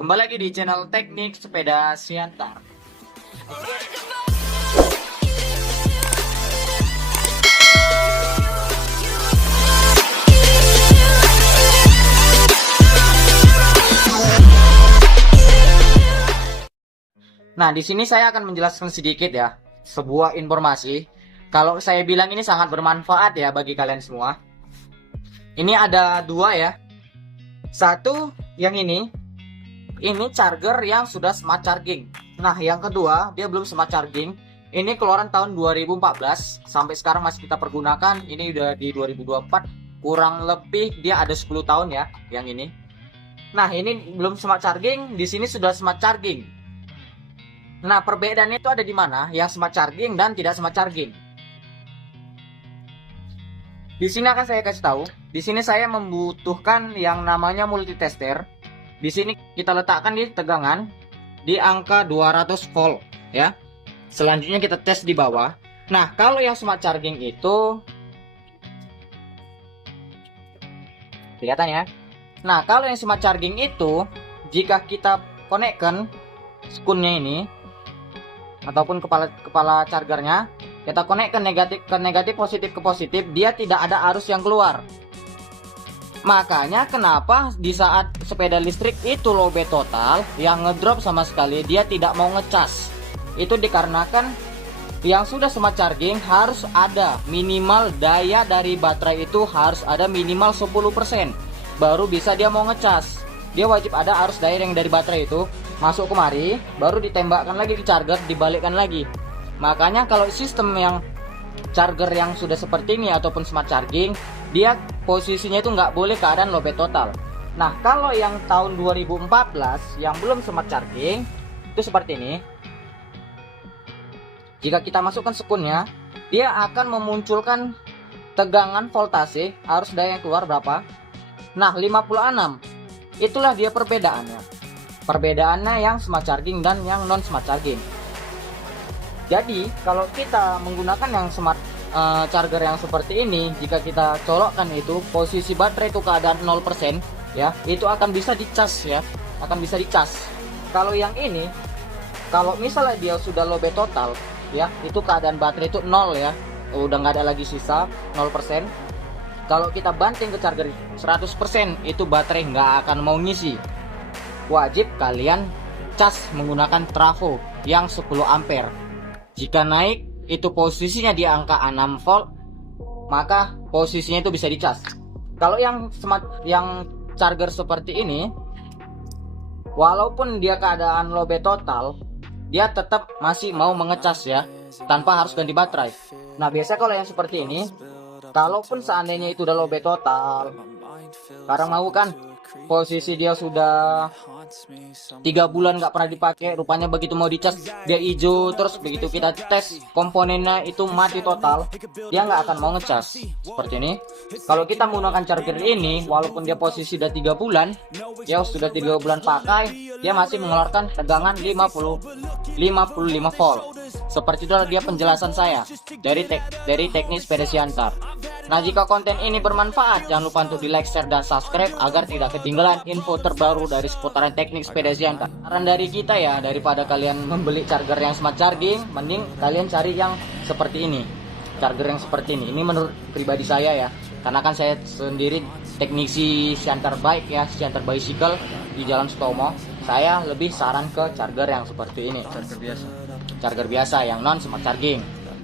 Kembali lagi di channel Teknik Sepeda Siantar. Nah, di sini saya akan menjelaskan sedikit ya, sebuah informasi. Kalau saya bilang ini sangat bermanfaat ya bagi kalian semua. Ini ada dua ya. Satu yang ini charger yang sudah smart charging. Nah, yang kedua dia belum smart charging. Ini keluaran tahun 2014 sampai sekarang masih kita pergunakan. Ini udah di 2024, kurang lebih dia ada 10 tahun ya yang ini. Nah, ini belum smart charging, di sini sudah smart charging. Nah, perbedaannya itu ada di mana? Yang smart charging dan tidak smart charging. Di sini akan saya kasih tahu. Di sini saya membutuhkan yang namanya multitester. Di sini kita letakkan di tegangan di angka 200 volt ya. Selanjutnya kita tes di bawah. Nah, kalau yang smart charging itu kelihatan ya. Nah, kalau yang smart charging itu jika kita konekkan skunnya ini ataupun kepala chargernya, kita konek ke negatif, positif ke positif, dia tidak ada arus yang keluar. Makanya kenapa di saat sepeda listrik itu lowbat total, yang ngedrop sama sekali, dia tidak mau ngecas. Itu dikarenakan yang sudah smart charging harus ada minimal daya dari baterai itu harus ada minimal 10%, baru bisa dia mau ngecas. Dia wajib ada arus daya yang dari baterai itu masuk kemari, baru ditembakkan lagi ke charger, dibalikkan lagi. Makanya kalau sistem yang charger yang sudah seperti ini ataupun smart charging, dia posisinya itu nggak boleh keadaan lowbat total. Nah, kalau yang tahun 2014 yang belum smart charging itu seperti ini. Jika kita masukkan sekunnya, dia akan memunculkan tegangan voltase, arus daya yang keluar berapa? Nah, 56. Itulah dia perbedaannya. Perbedaannya yang smart charging dan yang non smart charging. Jadi kalau kita menggunakan yang smart charger yang seperti ini, jika kita colokkan itu posisi baterai itu keadaan 0% ya, itu akan bisa dicas ya, akan bisa dicas. Kalau yang ini, kalau misalnya dia sudah lowbat total ya, itu keadaan baterai itu 0 ya, udah nggak ada lagi sisa 0%. Kalau kita banting ke charger 100%, itu baterai nggak akan mau ngisi. Wajib kalian cas menggunakan trafo yang 10 ampere. Jika naik itu posisinya di angka 6 volt, maka posisinya itu bisa dicas. Kalau yang charger seperti ini, walaupun dia keadaan lowbat total, dia tetap masih mau mengecas ya, tanpa harus ganti baterai. Nah, biasa kalau yang seperti ini, kalaupun seandainya itu udah lowbat total, sekarang mau kan posisi dia sudah 3 bulan nggak pernah dipakai, rupanya begitu mau dicas dia hijau, terus begitu kita tes komponennya itu mati total, dia nggak akan mau ngecas seperti ini. Kalau kita menggunakan charger ini, walaupun dia posisi udah 3 bulan ya, sudah 3 bulan pakai, dia masih mengeluarkan tegangan 55 volt. Seperti itu dia penjelasan saya dari teknik sepeda Siantar. Nah, jika konten ini bermanfaat, jangan lupa untuk di like, share, dan subscribe agar tidak ketinggalan info terbaru dari seputaran teknik sepeda Siantar. Saran dari kita ya, daripada kalian membeli charger yang smart charging, mending kalian cari yang seperti ini, charger yang seperti ini. Ini menurut pribadi saya ya, karena kan saya sendiri teknisi Siantar bike ya, Siantar bicycle di Jalan Sutomo. Saya lebih saran ke charger yang seperti ini, charger biasa yang non smart charging.